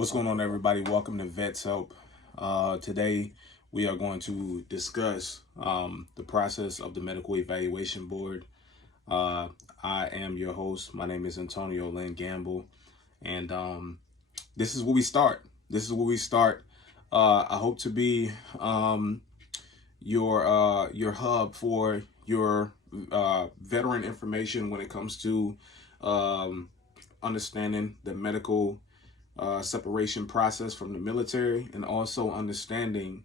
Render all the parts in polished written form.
What's going on, everybody? Welcome to VETZHELP. Today, we are going to discuss the process of the Medical Evaluation Board. I am your host. My name is Antonio Lynn Gamble, and this is where we start. I hope to be your hub for your veteran information when it comes to understanding the medical separation process from the military, and also understanding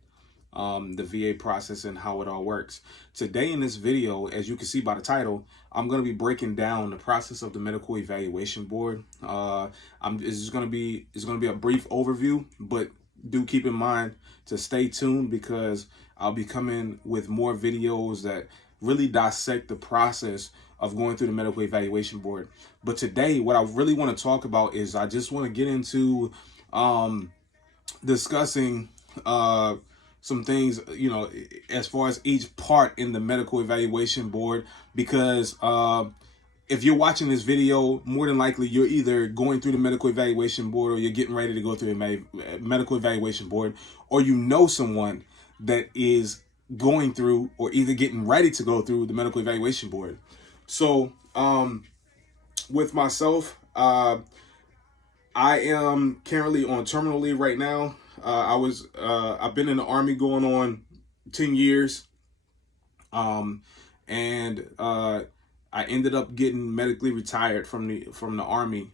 the VA process and how it all works. Today in this video, as you can see by the title, I'm going to be breaking down the process of the Medical Evaluation Board. It's going to be a brief overview, but do keep in mind to stay tuned, because I'll be coming with more videos that really dissect the process of going through the Medical Evaluation Board. But today, what I really want to talk about is I just want to get into discussing some things, as far as each part in the Medical Evaluation Board, because if you're watching this video, more than likely you're either going through the Medical Evaluation Board, or you're getting ready to go through a Medical Evaluation Board, or you know someone that is going through or either getting ready to go through the Medical Evaluation Board. So with myself, I am currently on terminal leave right now. I've been in the Army going on 10 years. And I ended up getting medically retired from the Army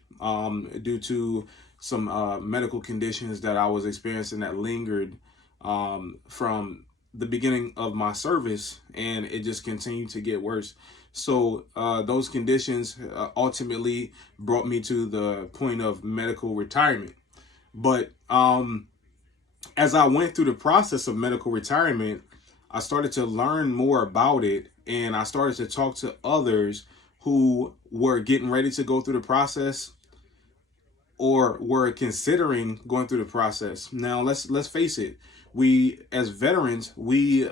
due to some medical conditions that I was experiencing that lingered from the beginning of my service, and it just continued to get worse. So those conditions ultimately brought me to the point of medical retirement. But as I went through the process of medical retirement, I started to learn more about it, and I started to talk to others who were getting ready to go through the process or were considering going through the process. Now, let's face it. We, as veterans, we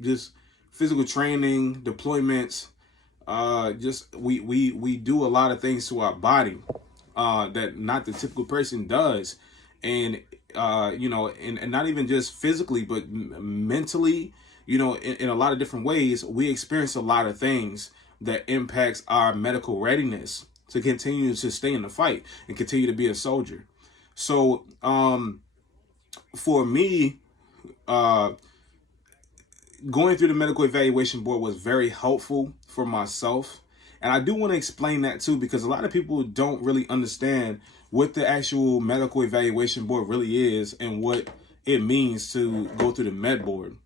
just physical training, deployments, we do a lot of things to our body that not the typical person does. And and not even just physically, but mentally, in a lot of different ways, we experience a lot of things that impacts our medical readiness to continue to stay in the fight and continue to be a soldier. So for me, going through the Medical Evaluation Board was very helpful for myself. And I do want to explain that too, because a lot of people don't really understand what the actual Medical Evaluation Board really is and what it means to go through the med board.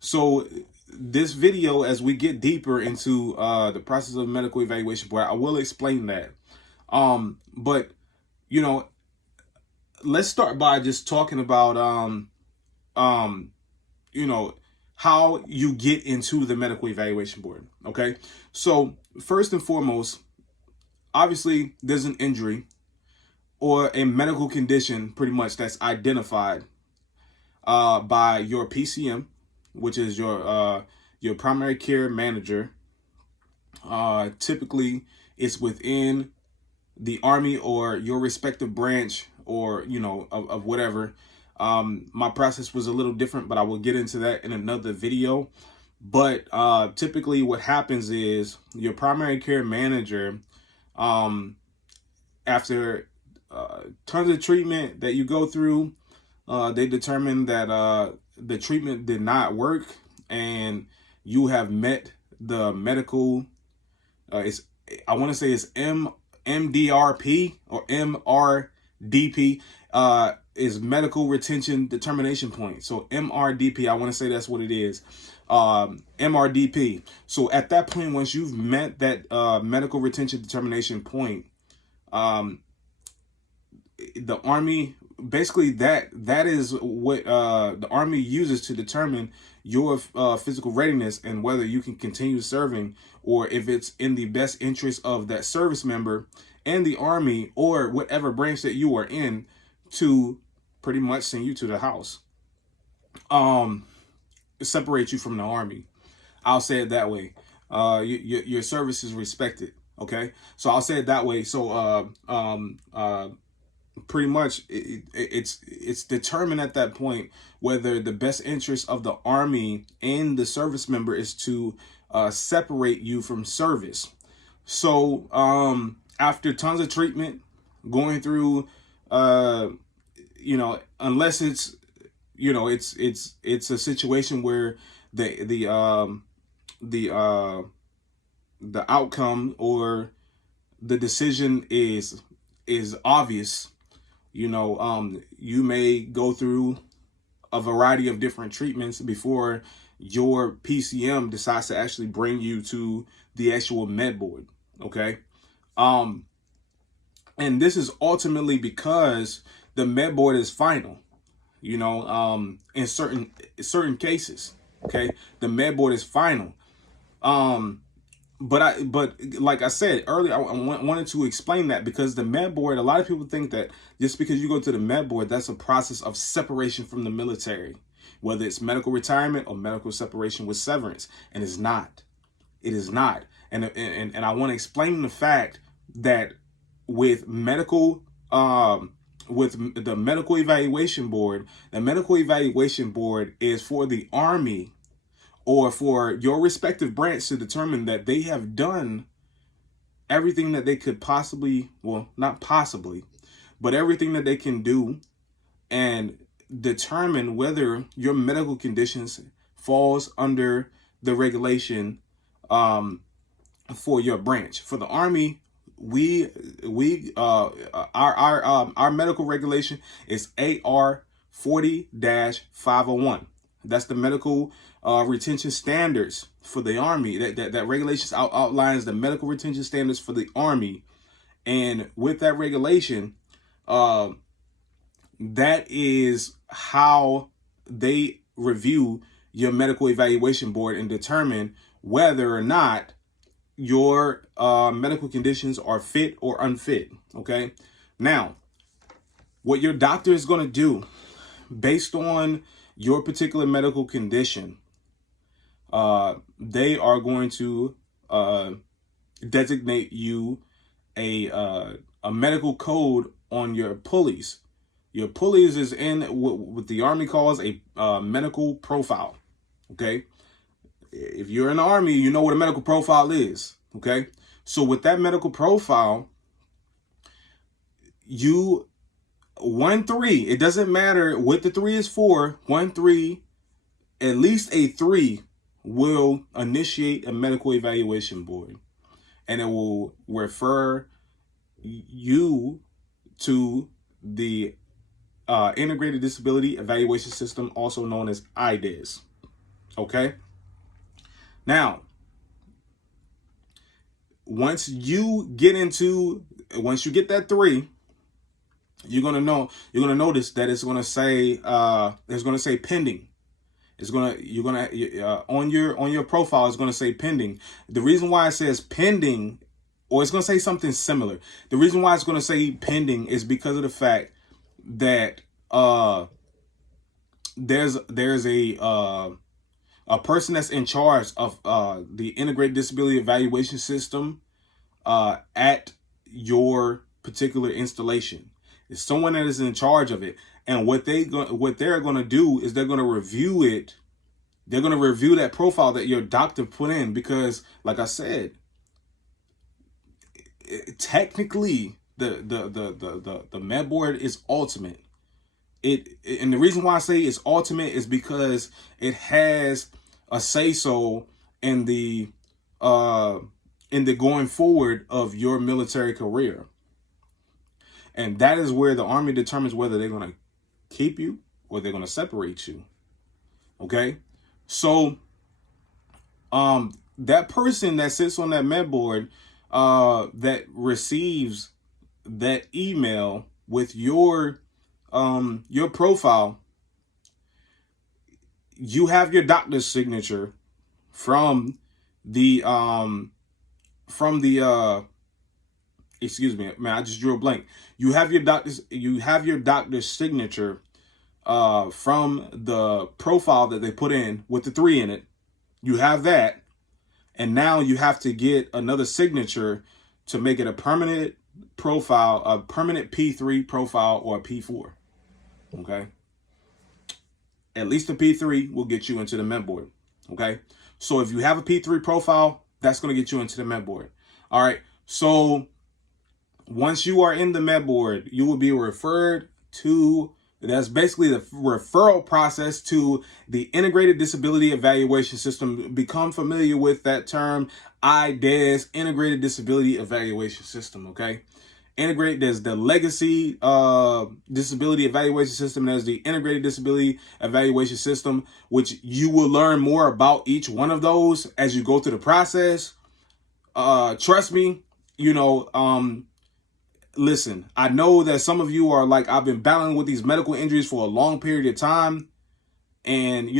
So this video, as we get deeper into the process of the Medical Evaluation Board, I will explain that. But let's start by just talking about how you get into the Medical Evaluation Board. Okay, so first and foremost, obviously there's an injury or a medical condition pretty much that's identified by your PCM, which is your primary care manager. Typically it's within the Army or your respective branch, or of whatever. My process was a little different, but I will get into that in another video. But typically what happens is your primary care manager, after tons of treatment that you go through, they determine that the treatment did not work, and you have met the medical, I want to say it's MDRP or MRDP, is medical retention determination point. So MRDP, I want to say that's what it is. MRDP. So at that point, once you've met that medical retention determination point, the Army, basically that is what the Army uses to determine your physical readiness and whether you can continue serving, or if it's in the best interest of that service member and the Army or whatever branch that you are in to pretty much send you to the house, separate you from the Army. I'll say it that way. Your service is respected. Okay, so I'll say it that way. So pretty much it's determined at that point whether the best interest of the Army and the service member is to separate you from service. So after tons of treatment, going through, unless it's, it's a situation where the outcome or the decision is obvious, you may go through a variety of different treatments before your PCM decides to actually bring you to the actual med board. Okay. And this is ultimately because the med board is final, in certain cases. Okay. The med board is final. But like I said earlier, I wanted to explain that because the med board, a lot of people think that just because you go to the med board, that's a process of separation from the military, whether it's medical retirement or medical separation with severance. And it's not. It is not. And I want to explain the fact that with medical, with the medical evaluation board, the medical evaluation board is for the Army or for your respective branch to determine that they have done everything that they could possibly, well, not possibly, but everything that they can do, and determine whether your medical conditions falls under the regulation for your branch. For the Army, our medical regulation is AR 40-501. That's the medical retention standards for the Army. That regulations outlines the medical retention standards for the Army. And with that regulation, that is how they review your medical evaluation board and determine whether or not your medical conditions are fit or unfit. Okay. Now, what your doctor is going to do based on your particular medical condition, they are going to designate you a medical code on your pulleys. Your pulleys is in what the Army calls a medical profile. Okay. If you're in the Army, you know what a medical profile is. Okay. So with that medical profile, 1-3, it doesn't matter what the 3 is for. 1-3, at least a 3 will initiate a medical evaluation board, and it will refer you to the Integrated Disability Evaluation System, also known as IDES. Okay. Now, once you get that 3, you're gonna notice that it's gonna say pending. On your profile, it's gonna say pending. The reason why it says pending, or it's gonna say something similar. The reason why it's gonna say pending is because of the fact that there's a person that's in charge of the Integrated Disability Evaluation System at your particular installation. It's someone that is in charge of it, and what they're going to do is they're going to review it. They're going to review that profile that your doctor put in, because, like I said, technically the med board is ultimate. And the reason why I say it's ultimate is because it has a say-so in the going forward of your military career. And that is where the Army determines whether they're going to keep you or they're going to separate you. Okay. So, that person that sits on that med board, that receives that email with your profile, you have your doctor's signature from the excuse me, man, I just drew a blank. You have your doctor's signature from the profile that they put in with the 3 in it. You have that, and now you have to get another signature to make it a permanent profile, a permanent P3 profile, or a P4. Okay. At least a P3 will get you into the medboard. Okay. So if you have a P3 profile, that's going to get you into the medboard. All right. So once you are in the medboard, you will be referred to, that's basically the referral process to the Integrated Disability Evaluation System. Become familiar with that term, IDES, Integrated Disability Evaluation System, okay? There's the Legacy Disability Evaluation System. There's the Integrated Disability Evaluation System, which you will learn more about each one of those as you go through the process. Trust me, listen, I know that some of you are like, I've been battling with these medical injuries for a long period of time. And,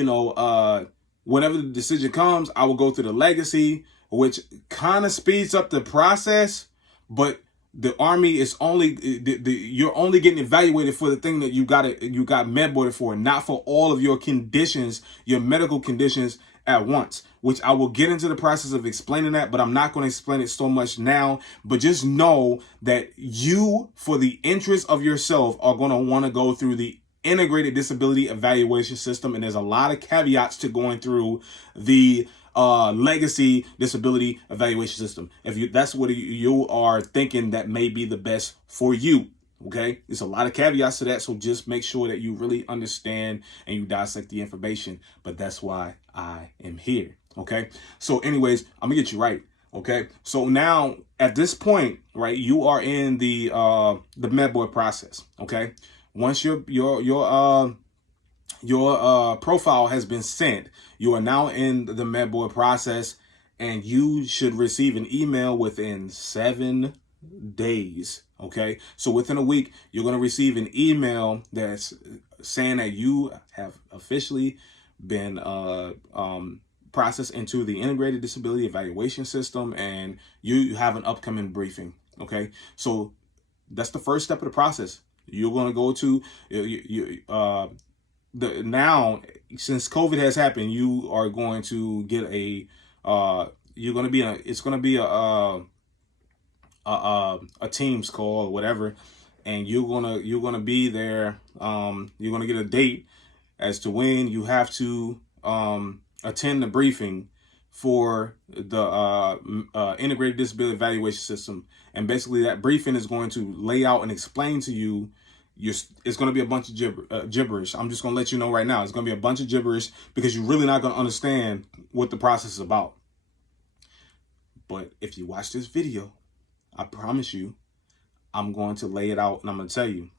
whenever the decision comes, I will go through the legacy, which kind of speeds up the process. But the Army is you're only getting evaluated for the thing that you got medboarded for, not for all of your conditions, your medical conditions at once, which I will get into the process of explaining that, but I'm not going to explain it so much now. But just know that you, for the interest of yourself, are going to want to go through the Integrated Disability Evaluation System. And there's a lot of caveats to going through the Legacy Disability Evaluation System. If that's what you are thinking that may be the best for you. Okay, there's a lot of caveats to that, so just make sure that you really understand and you dissect the information. But that's why I am here. Okay, so anyways, I'm gonna get you right. Okay, so now at this point, right, you are in the medboard process. Okay, once your profile has been sent, you are now in the medboard process, and you should receive an email within 7 days. Okay, so within a week, you're going to receive an email that's saying that you have officially been processed into the Integrated Disability Evaluation System, and you have an upcoming briefing. Okay, so that's the first step of the process. You're going to go to now, since COVID has happened, you are going to get it's going to be a Teams call or whatever, and you're gonna be there. You're gonna get a date as to when you have to attend the briefing for the Integrated Disability Evaluation System. And basically, that briefing is going to lay out and explain to you. It's going to be a bunch of gibberish. I'm just going to let you know right now. It's going to be a bunch of gibberish because you're really not going to understand what the process is about. But if you watch this video, I promise you, I'm going to lay it out and I'm going to tell you.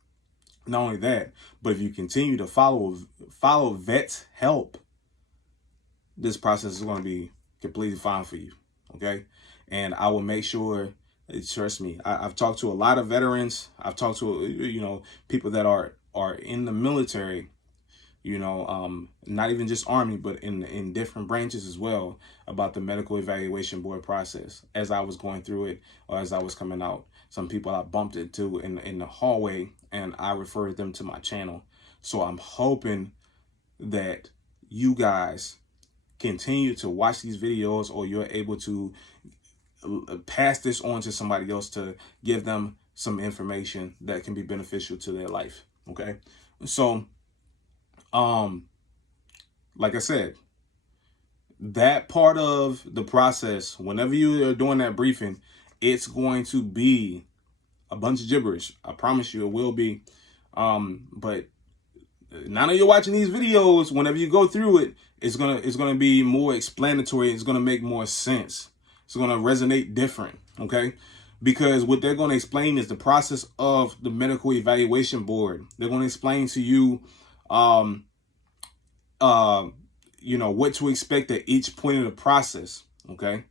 Not only that, but if you continue to follow VETZHELP, this process is going to be completely fine for you. Okay. And I will make sure, trust me, I've talked to a lot of veterans. I've talked to, people that are in the military, not even just Army, but in different branches as well, about the medical evaluation board process. As I was going through it, or as I was coming out, some people I bumped into in the hallway, and I referred them to my channel. So I'm hoping that you guys continue to watch these videos, or you're able to pass this on to somebody else to give them some information that can be beneficial to their life. Okay, so like I said, that part of the process, whenever you are doing that briefing, it's going to be a bunch of gibberish. I promise you it will be. But now that you're watching these videos, whenever you go through it, it's gonna be more explanatory. It's gonna make more sense. It's gonna resonate different. Okay, because what they're gonna explain is the process of the medical evaluation board. They're gonna explain to you, what to expect at each point of the process. Okay.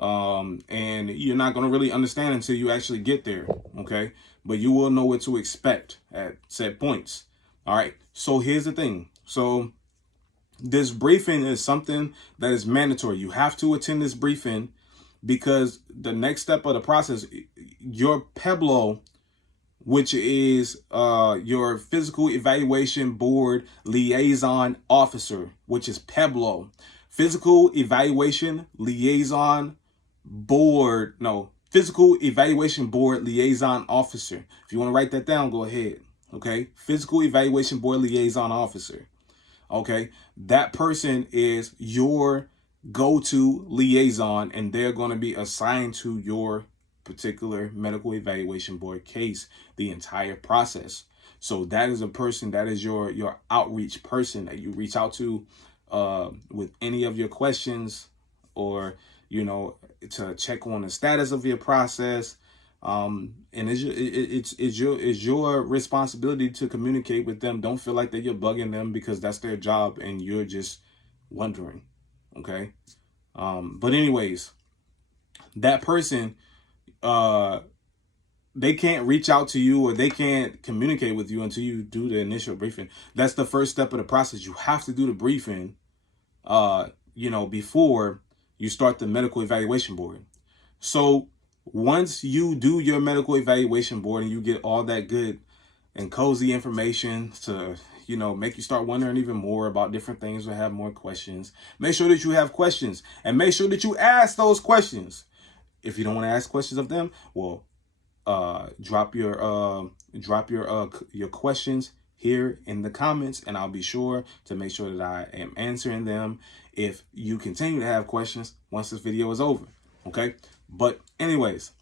And you're not going to really understand until you actually get there. Okay. But you will know what to expect at set points. All right. So here's the thing. So this briefing is something that is mandatory. You have to attend this briefing because the next step of the process, your PEBLO, which is your Physical Evaluation Board Liaison Officer, which is PEBLO. Physical Evaluation Liaison Board, no, Physical Evaluation Board Liaison Officer. If you want to write that down, go ahead. Okay. Physical Evaluation Board Liaison Officer. Okay. That person is your go-to liaison, and they're going to be assigned to your particular medical evaluation board case the entire process. So that is a person, that is your outreach person that you reach out to with any of your questions, or, you know, to check on the status of your process. And it's your responsibility to communicate with them. Don't feel like that you're bugging them, because that's their job and you're just wondering. Okay. But anyways, that person, they can't reach out to you, or they can't communicate with you until you do the initial briefing. That's the first step of the process. You have to do the briefing, you know, before you start the medical evaluation board. So once you do your medical evaluation board and you get all that good and cozy information to, you know, make you start wondering even more about different things or have more questions, make sure that you have questions, and make sure that you ask those questions. If you don't want to ask questions of them, well, drop your questions here in the comments, and I'll be sure to make sure that I am answering them if you continue to have questions once this video is over. Okay. But anyways,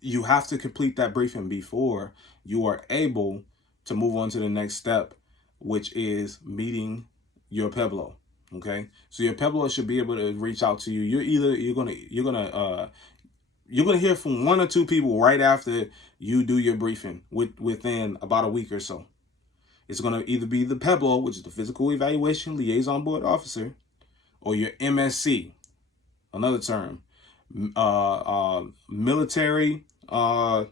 you have to complete that briefing before you are able to move on to the next step, which is meeting your PEBLO. Okay. So your PEBLO should be able to reach out to you. You're gonna hear from 1 or 2 people right after you do your briefing within about a week or so. It's going to either be the PEBLO, which is the Physical Evaluation Liaison Board Officer, or your MSC, another term, military, what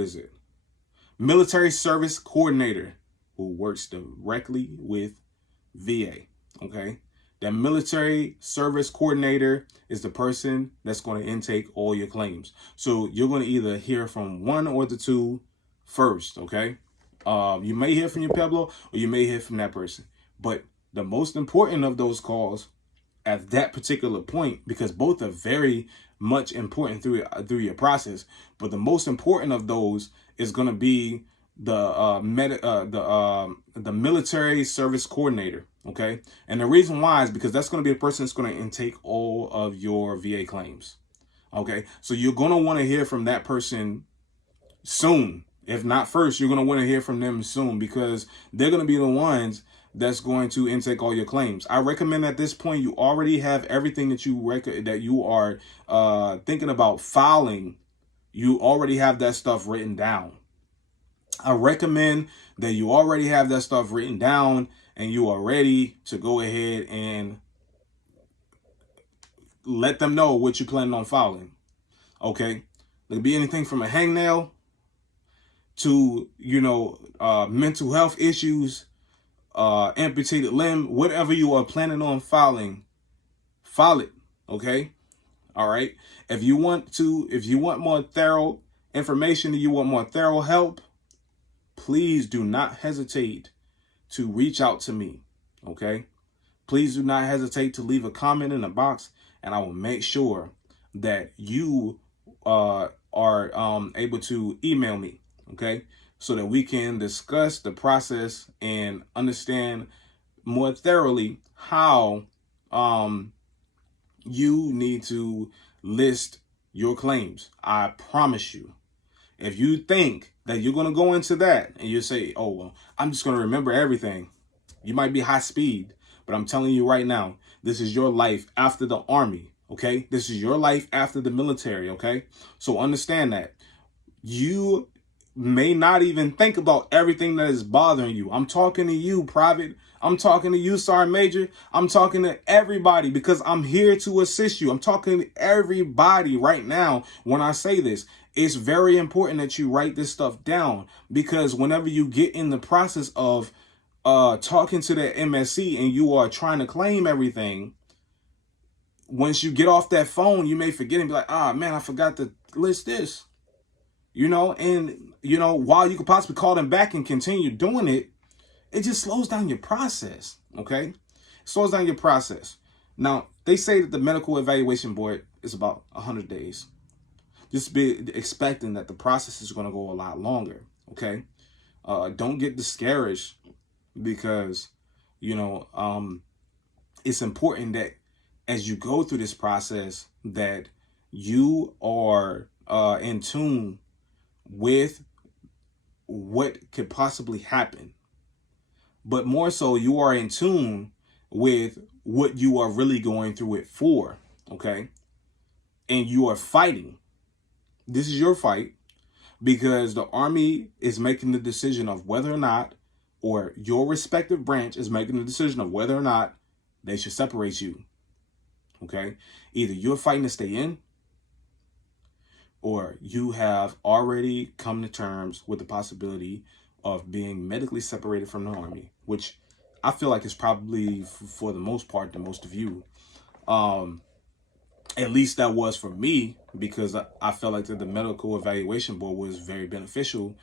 is it? Military Service Coordinator, who works directly with VA. Okay. That military service coordinator is the person that's going to intake all your claims. So you're going to either hear from 1 or the 2 first. Okay. You may hear from your PEBLO, or you may hear from that person. But the most important of those calls at that particular point, because both are very much important through your process, but the most important of those is going to be the military service coordinator. Okay. And the reason why is because that's going to be the person that's going to intake all of your VA claims. Okay. So you're going to want to hear from that person soon. If not first, you're going to want to hear from them soon, because they're going to be the ones that's going to intake all your claims. I recommend at this point you already have everything that you are thinking about filing. You already have that stuff written down. I recommend that you already have that stuff written down and you are ready to go ahead and let them know what you're planning on filing. Okay. It could be anything from a hangnail to, you know, mental health issues, amputated limb, whatever you are planning on filing, file it. Okay. All right. If you want more thorough information, and you want more thorough help, please do not hesitate to reach out to me. Okay. Please do not hesitate to leave a comment in the box, and I will make sure that you are able to email me. Okay. So that we can discuss the process and understand more thoroughly how you need to list your claims. I promise you, if you think that you're going to go into that and you say, oh, well, I'm just going to remember everything, you might be high speed, but I'm telling you right now, this is your life after the Army. Okay. This is your life after the military. Okay. So understand that you may not even think about everything that is bothering you. I'm talking to you, Private. I'm talking to you, Sergeant Major. I'm talking to everybody, because I'm here to assist you. I'm talking to everybody right now. When I say this, it's very important that you write this stuff down, because whenever you get in the process of talking to the MSC and you are trying to claim everything, once you get off that phone, you may forget and be like, ah, man, I forgot to list this. You know, and, you know, while you could possibly call them back and continue doing it, it just slows down your process. Okay. It slows down your process. Now, they say that the medical evaluation board is about 100 days. Just be expecting that the process is going to go a lot longer, okay? Don't get discouraged because, you know, it's important that as you go through this process that you are in tune with what could possibly happen. But more so, you are in tune with what you are really going through it for, okay? And you are fighting. This is your fight because the Army is making the decision of whether or not, or your respective branch is making the decision of whether or not they should separate you, okay? Either you're fighting to stay in, or you have already come to terms with the possibility of being medically separated from the Army, which I feel like is probably, for the most part, the most of you. At least that was for me, because I felt like that the medical evaluation board was very beneficial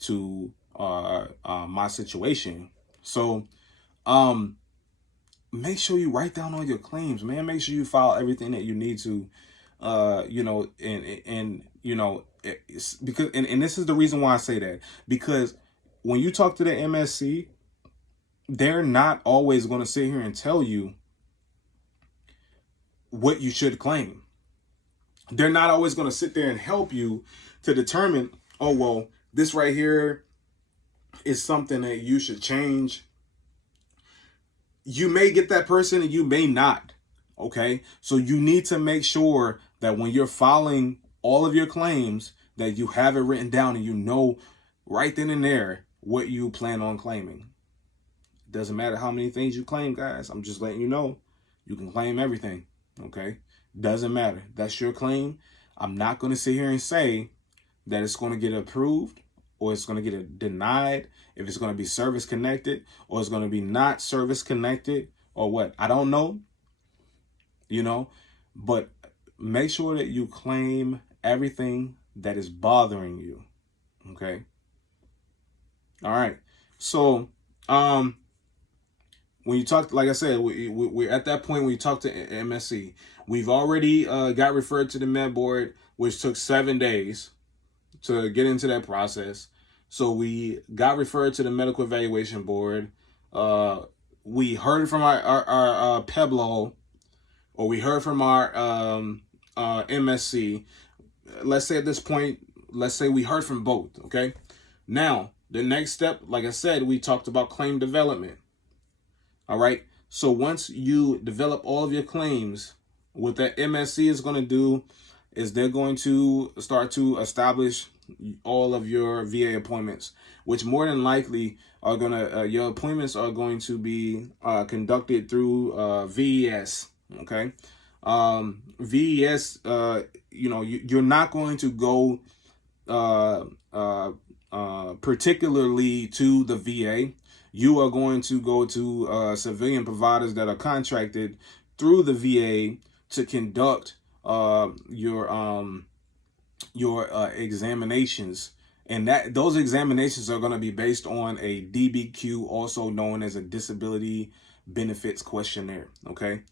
to my situation. So make sure you write down all your claims, man. Make sure you file everything that you need to, you know, and you know, it's because, and this is the reason why I say that, because when you talk to the MSC, they're not always going to sit here and tell you what you should claim. They're not always going to sit there and help you to determine, oh, well, this right here is something that you should change. You may get that person and you may not. Okay. So you need to make sure that when you're filing all of your claims, that you have it written down and you know right then and there what you plan on claiming. It doesn't matter how many things you claim, guys. I'm just letting you know you can claim everything. Okay. Doesn't matter. That's your claim. I'm not going to sit here and say that it's going to get approved or it's going to get denied, if it's going to be service connected or it's going to be not service connected or what. I don't know, you know, but make sure that you claim everything that is bothering you. Okay. All right. So, when you talk, like I said, we're at that point when you talk to MSC. We've already got referred to the medboard, which took 7 days to get into that process. So we got referred to the medical evaluation board. We heard from our PEBLO, or we heard from our MSC. Let's say at this point, let's say we heard from both, okay? Now, the next step, like I said, we talked about claim development. All right. So once you develop all of your claims, what that MSC is going to do is they're going to start to establish all of your VA appointments, which more than likely are going to, your appointments are going to be conducted through VES. Okay. VES, you know, you're not going to go particularly to the VA. You are going to go to civilian providers that are contracted through the VA to conduct your examinations, and that those examinations are going to be based on a DBQ, also known as a disability benefits questionnaire. Okay,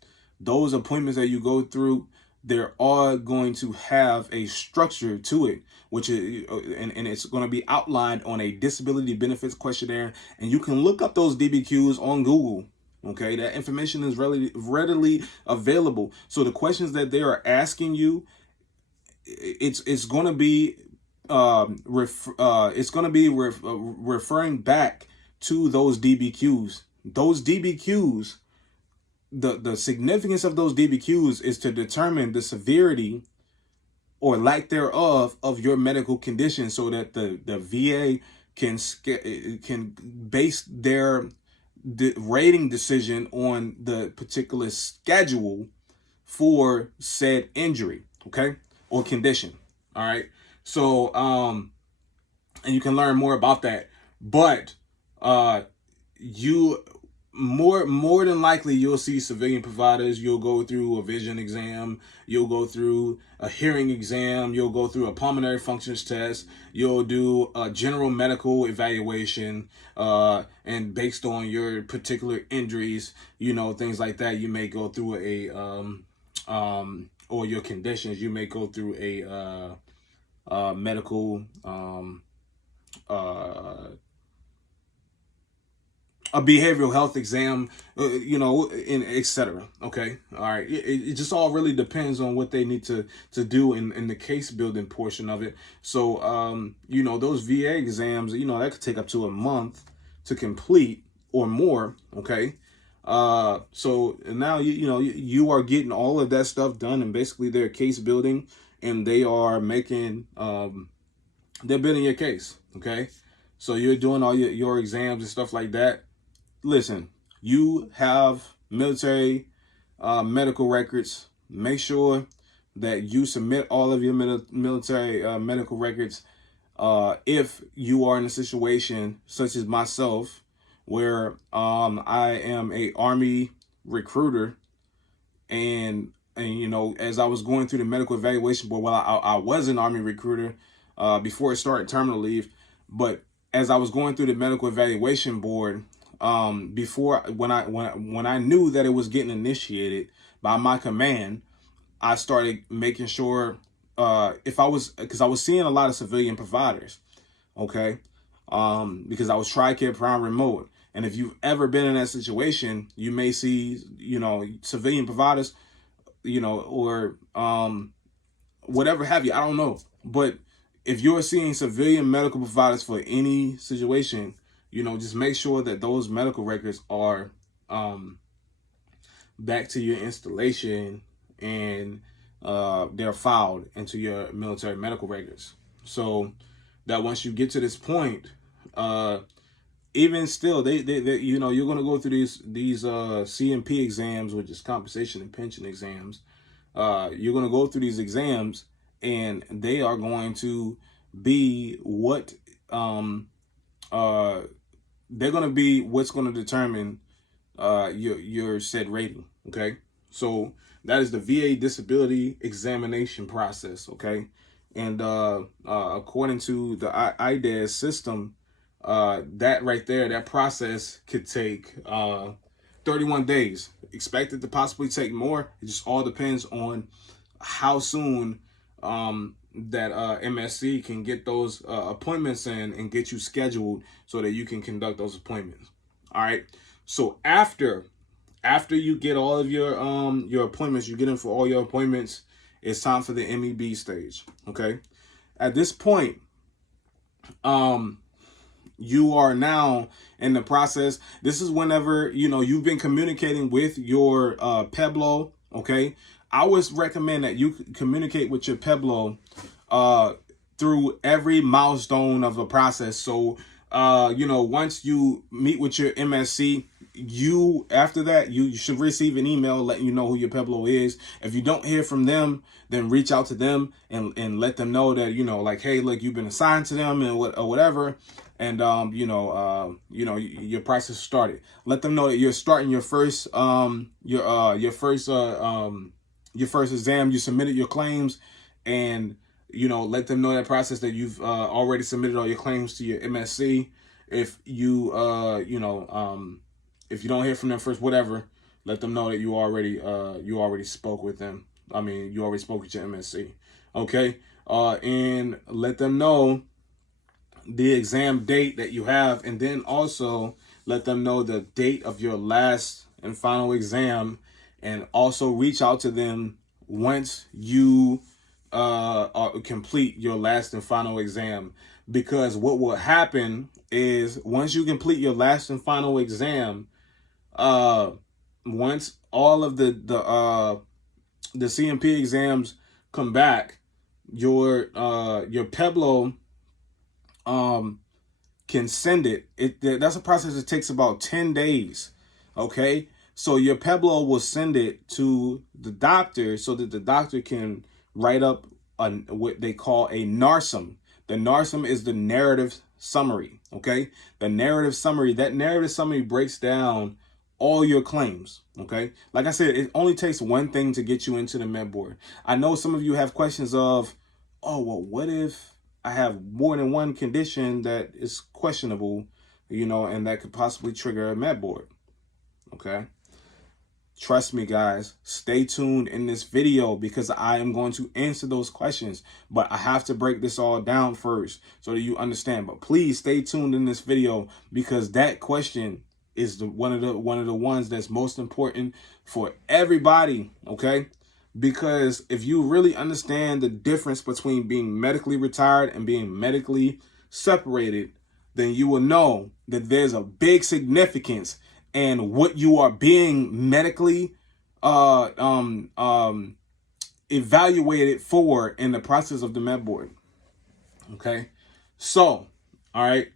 those appointments that you go through, they're all going to have a structure to it, which is, and it's going to be outlined on a disability benefits questionnaire. And you can look up those DBQs on Google. Okay, that information is readily available. So the questions that they are asking you, it's going to be referring back to those DBQs. Those DBQs. The significance of those DBQs is to determine the severity or lack thereof of your medical condition, so that the VA can base their rating decision on the particular schedule for said injury, okay, or condition. All right. So and you can learn more about that, but you more than likely you'll see civilian providers. You'll go through a vision exam, you'll go through a hearing exam, you'll go through a pulmonary functions test, you'll do a general medical evaluation, and based on your particular injuries, you know, things like that, you may go through or your conditions, you may go through a medical a behavioral health exam, you know, and etc. Okay, all right. It just all really depends on what they need to do in the case building portion of it. So, you know, those VA exams, you know, that could take up to a month to complete or more. Okay, so now you know you are getting all of that stuff done, and basically they're case building, and they are making they're building your case. Okay, so you're doing all your exams and stuff like that. Listen, you have military medical records. Make sure that you submit all of your military medical records. If you are in a situation such as myself, where I am a Army recruiter, and you know, as I was going through the medical evaluation board, well, I was an Army recruiter before it started terminal leave, but as I was going through the medical evaluation board, before when I knew that it was getting initiated by my command, I started making sure because I was seeing a lot of civilian providers, okay, because I was TRICARE Prime Remote, and if you've ever been in that situation, you may see, you know, civilian providers, you know, or whatever have you, I don't know, but if you're seeing civilian medical providers for any situation, you know, just make sure that those medical records are back to your installation, and they're filed into your military medical records. So that once you get to this point, even still, they you know, you're gonna go through these CMP exams, which is compensation and pension exams. You're gonna go through these exams, and they are going to be what they're going to be what's going to determine your said rating. Okay, so that is the VA disability examination process. Okay, and according to the IDES system, that right there, that process could take 31 days. Expected to possibly take more. It just all depends on how soon that MSC can get those appointments in and get you scheduled so that you can conduct those appointments. All right. So after you get all of your appointments, you get in for all your appointments, it's time for the MEB stage. Okay. At this point, you are now in the process. This is whenever, you know, you've been communicating with your PEBLO. Okay. I always recommend that you communicate with your PEBLO through every milestone of a process. So, you know, once you meet with your MSC, after that, you should receive an email letting you know who your PEBLO is. If you don't hear from them, then reach out to them and let them know that, you know, like, hey, look, you've been assigned to them and whatever. And, you know, your process started. Let them know that you're starting your first exam. You submitted your claims, and, you know, let them know that process, that you've already submitted all your claims to your MSC. If you, if you don't hear from them first, whatever, let them know that you already spoke with them. I mean, you already spoke with your MSC. Okay. And let them know the exam date that you have, and then also let them know the date of your last and final exam, and also reach out to them once you complete your last and final exam. Because what will happen is, once you complete your last and final exam, once all of the CMP exams come back, your PEBLO can send it. That's a process that takes about 10 days. Okay, so your PEBLO will send it to the doctor so that the doctor can write up what they call a NARSUM. The NARSUM is the narrative summary. Okay, the narrative summary. That narrative summary breaks down all your claims. Okay, like I said, it only takes one thing to get you into the medboard. I know some of you have questions of, oh, well, what if I have more than one condition that is questionable, you know, and that could possibly trigger a medboard. Okay, trust me, guys, stay tuned in this video because I am going to answer those questions, but I have to break this all down first so that you understand. But please stay tuned in this video because that question is one of the ones that's most important for everybody. Okay, because if you really understand the difference between being medically retired and being medically separated, then you will know that there's a big significance and what you are being medically evaluated for in the process of the medboard. Okay, so all right,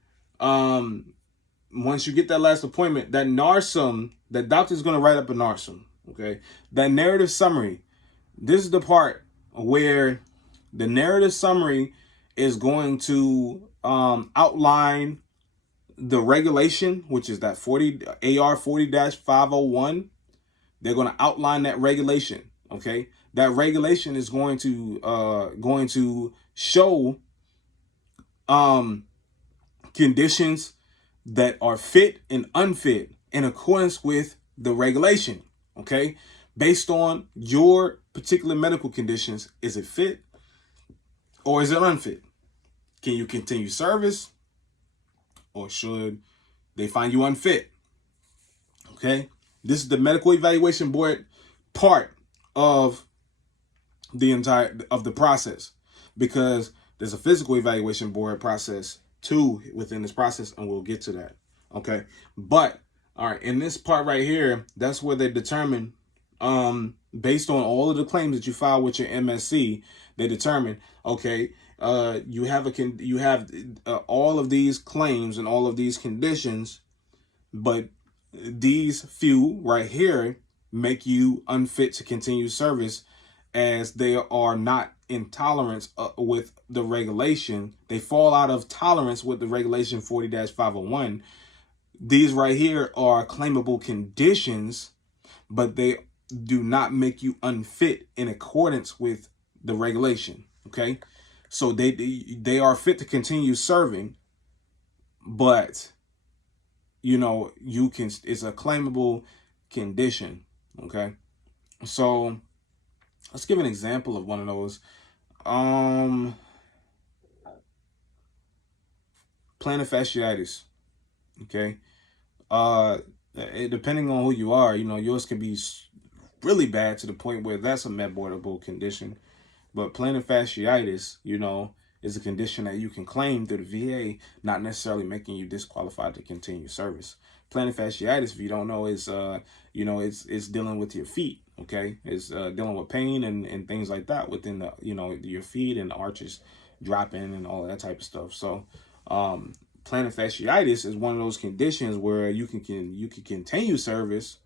once you get that last appointment, that NARSUM, the doctor's going to write up a NARSUM. Okay, that narrative summary. This is the part where the narrative summary is going to outline the regulation, which is that AR 40-501. They're going to outline that regulation. Okay, that regulation is going to show conditions that are fit and unfit in accordance with the regulation. Okay, based on your particular medical conditions, is it fit or is it unfit? Can you continue service, or should they find you unfit? Okay, this is the medical evaluation board part of the process, because there's a physical evaluation board process too within this process, and we'll get to that. Okay, but all right, in this part right here, that's where they determine, based on all of the claims that you file with your MSC, they determine, okay, you have all of these claims and all of these conditions, but these few right here make you unfit to continue service, as they are not in tolerance with the regulation. They fall out of tolerance with the regulation 40-501. These right here are claimable conditions, but they do not make you unfit in accordance with the regulation. Okay, so they are fit to continue serving, but you know, it's a claimable condition. Okay, so let's give an example of one of those. Plantar fasciitis. Okay, depending on who you are, you know, yours can be really bad to the point where that's a medboardable condition. But plantar fasciitis, you know, is a condition that you can claim through the VA, not necessarily making you disqualified to continue service. Plantar fasciitis, if you don't know, is you know, it's dealing with your feet. Okay, it's dealing with pain and things like that within the, you know, your feet and the arches dropping and all that type of stuff. So plantar fasciitis is one of those conditions where you can continue service,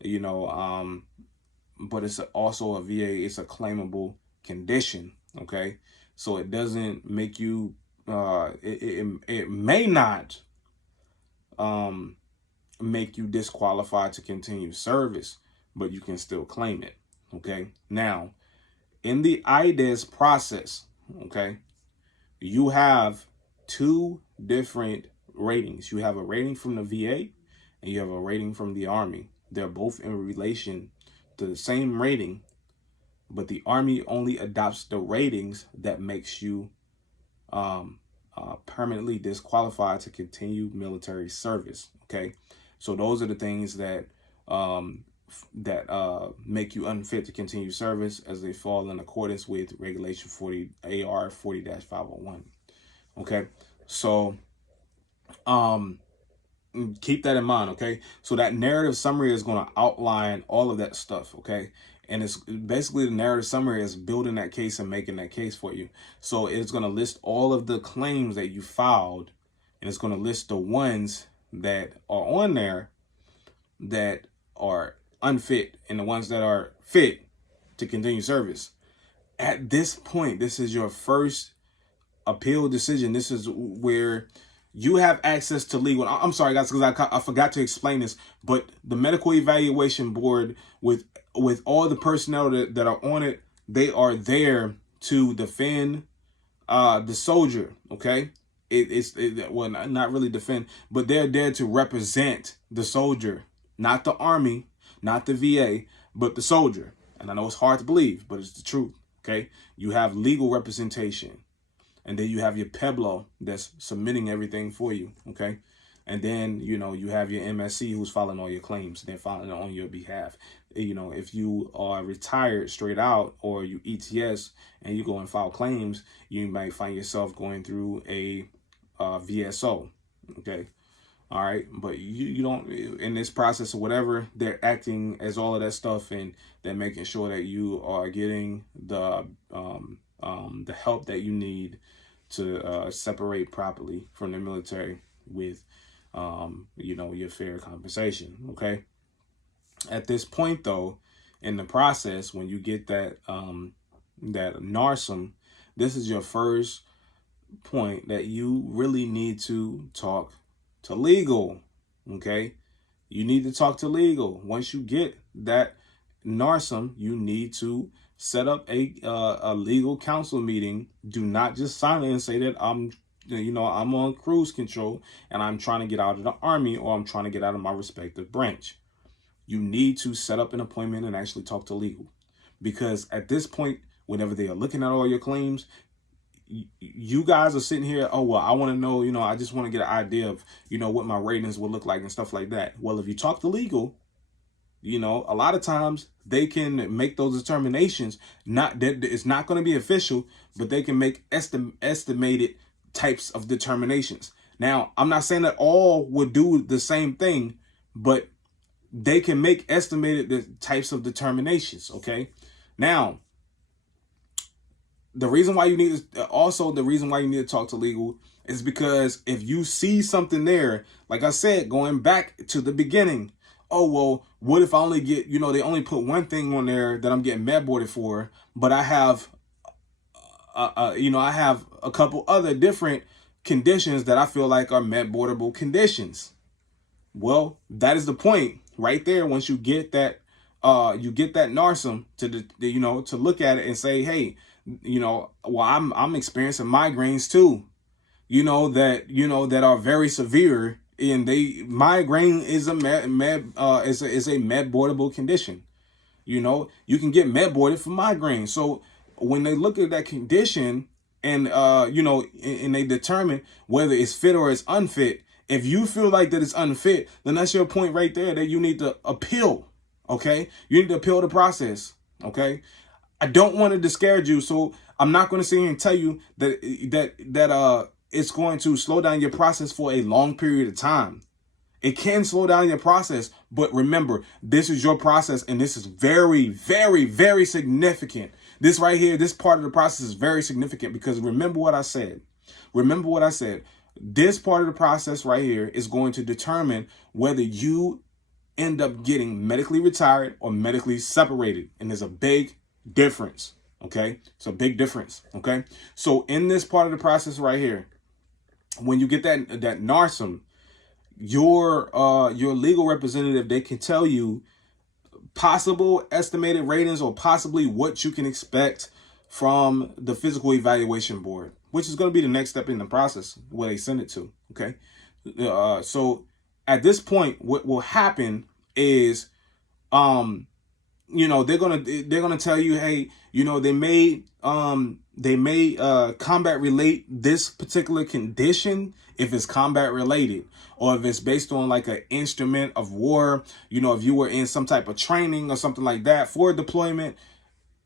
you know, but it's also a VA, it's a claimable condition. Okay, so it doesn't make you it may not make you disqualified to continue service, but you can still claim it. Okay, now in the IDES process, okay, you have two different ratings. You have a rating from the VA and you have a rating from the Army. They're both in relation to the same rating, but the Army only adopts the ratings that makes you permanently disqualified to continue military service. Okay, so those are the things that make you unfit to continue service, as they fall in accordance with regulation AR 40-501. Okay, so keep that in mind. Okay, so that narrative summary is going to outline all of that stuff. Okay, and it's basically, the narrative summary is building that case and making that case for you. So it's going to list all of the claims that you filed, and it's going to list the ones that are on there that are unfit and the ones that are fit to continue service. At this point, this is your first appeal decision. This is where you have access to legal. I'm sorry, guys, because I forgot to explain this, but the medical evaluation board, with all the personnel that are on it, they are there to defend the soldier. Okay, well, not really defend, but they're there to represent the soldier, not the Army, not the VA, but the soldier. And I know it's hard to believe, but it's the truth. Okay, you have legal representation. And then you have your PEBLO that's submitting everything for you, okay? And then, you know, you have your MSC who's filing all your claims. They're filing it on your behalf. You know, if you are retired straight out, or you ETS and you go and file claims, you might find yourself going through a VSO, okay? All right, but you don't, in this process or whatever, they're acting as all of that stuff, and they're making sure that you are getting the help that you need to separate properly from the military with, you know, your fair compensation. Okay. At this point, though, in the process, when you get that that NARSUM, this is your first point that you really need to talk to legal. Okay. You need to talk to legal. Once you get that NARSUM, you need to set up a legal counsel meeting. Do not just sign it and say that I'm on cruise control and I'm trying to get out of the Army, or I'm trying to get out of my respective branch. You need to set up an appointment and actually talk to legal, because at this point, whenever they are looking at all your claims, you guys are sitting here, oh, well, I want to know, you know, I just want to get an idea of, you know, what my ratings will look like and stuff like that. Well, if you talk to legal, you know, a lot of times they can make those determinations. Not that it's not going to be official, but they can make estimated types of determinations. Now, I'm not saying that all would do the same thing, but they can make estimated types of determinations. Okay. Now, the reason why you need to talk to legal is because if you see something there, like I said, going back to the beginning, oh, well, what if I only get, you know, they only put one thing on there that I'm getting medboarded for, but I have, you know, I have a couple other different conditions that I feel like are medboardable conditions. Well, that is the point right there. Once you get that, NARSUM to look at it and say, hey, you know, well, I'm experiencing migraines too, that are very severe. And migraine is a medboardable condition. You know, you can get medboarded for migraine. So when they look at that condition and and they determine whether it's fit or it's unfit, if you feel like that it's unfit, then that's your point right there that you need to appeal. Okay, you need to appeal the process. Okay, I don't want to discourage you, so I'm not going to sit here and tell you that it's going to slow down your process for a long period of time. It can slow down your process, but remember, this is your process, and this is very, very, very significant. This right here, this part of the process is very significant, because remember what I said. Remember what I said. This part of the process right here is going to determine whether you end up getting medically retired or medically separated, and there's a big difference. Okay, it's a big difference. Okay, so in this part of the process right here, when you get that NARSUM, your legal representative, they can tell you possible estimated ratings or possibly what you can expect from the physical evaluation board, which is going to be the next step in the process where they send it to. Okay, so at this point, what will happen is, they're gonna tell you, hey, they may combat relate this particular condition if it's combat related, or if it's based on like an instrument of war, if you were in some type of training or something like that for deployment,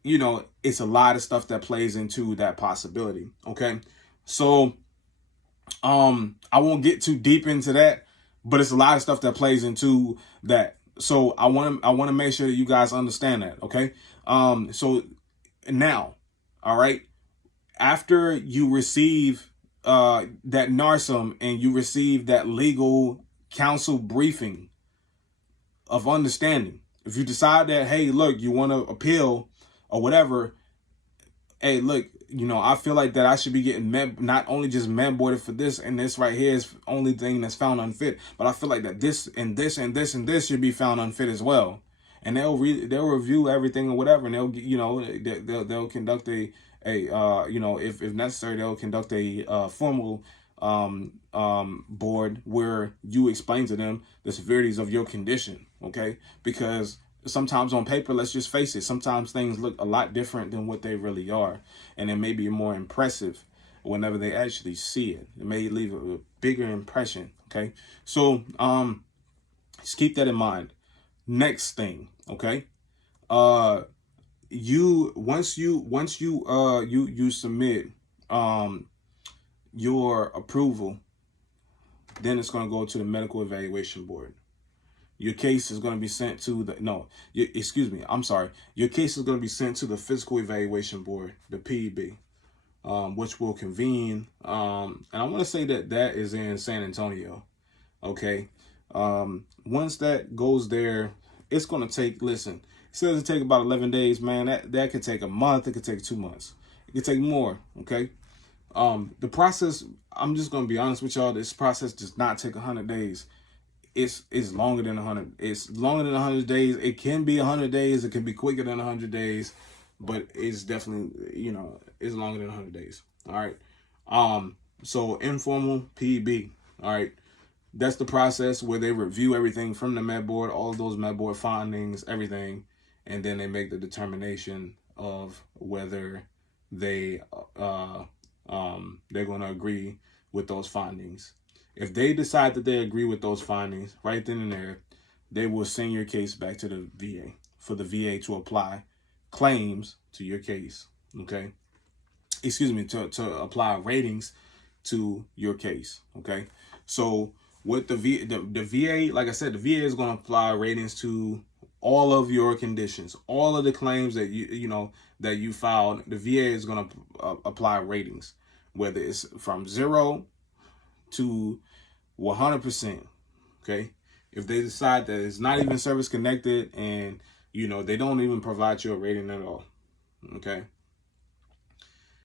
it's a lot of stuff that plays into that possibility. Okay. So, I won't get too deep into that, but it's a lot of stuff that plays into that. So I want to make sure that you guys understand that. Okay. So now, all right, after you receive that NARSUM and you receive that legal counsel briefing of understanding, if you decide that, hey, look, you want to appeal or whatever, hey, look, you know, I feel like that I should be getting not only just medboarded for this, and this right here is only thing that's found unfit, but I feel like that this and this and this and this should be found unfit as well. And they'll review everything or whatever, and they'll, you know, they'll conduct a you know, if necessary, they'll conduct a formal board where you explain to them the severities of your condition, okay? Because sometimes on paper, let's just face it, sometimes things look a lot different than what they really are, and it may be more impressive whenever they actually see it. It may leave a bigger impression, okay? So just keep that in mind. Next thing, okay? Once you submit your approval, then it's going to go to the medical evaluation board. Your case is going to be sent to the, your case is going to be sent to the physical evaluation board, the PEB, which will convene, and I want to say that is in San Antonio, okay? Once that goes there, it's going to take, listen, it says it take about 11 days, man. That could take a month, it could take 2 months, it could take more, okay? The process, I'm just going to be honest with y'all, this process does not take 100 days. It's longer than 100. It's longer than 100 days. It can be 100 days. It can be quicker than 100 days, but it's definitely, you know, it's longer than 100 days. All right. So informal PEB. All right. That's the process where they review everything from the medboard, all of those medboard findings, everything, and then they make the determination of whether they're going to agree with those findings. If they decide that they agree with those findings right then and there, they will send your case back to the VA for the VA to apply claims to your case, okay? Excuse me, to apply ratings to your case, okay? So with the VA, like I said, the VA is going to apply ratings to all of your conditions, all of the claims that that you filed. The VA is going to apply ratings, whether it's from 0 to 100%, okay? If they decide that it's not even service connected and, you know, they don't even provide you a rating at all, okay?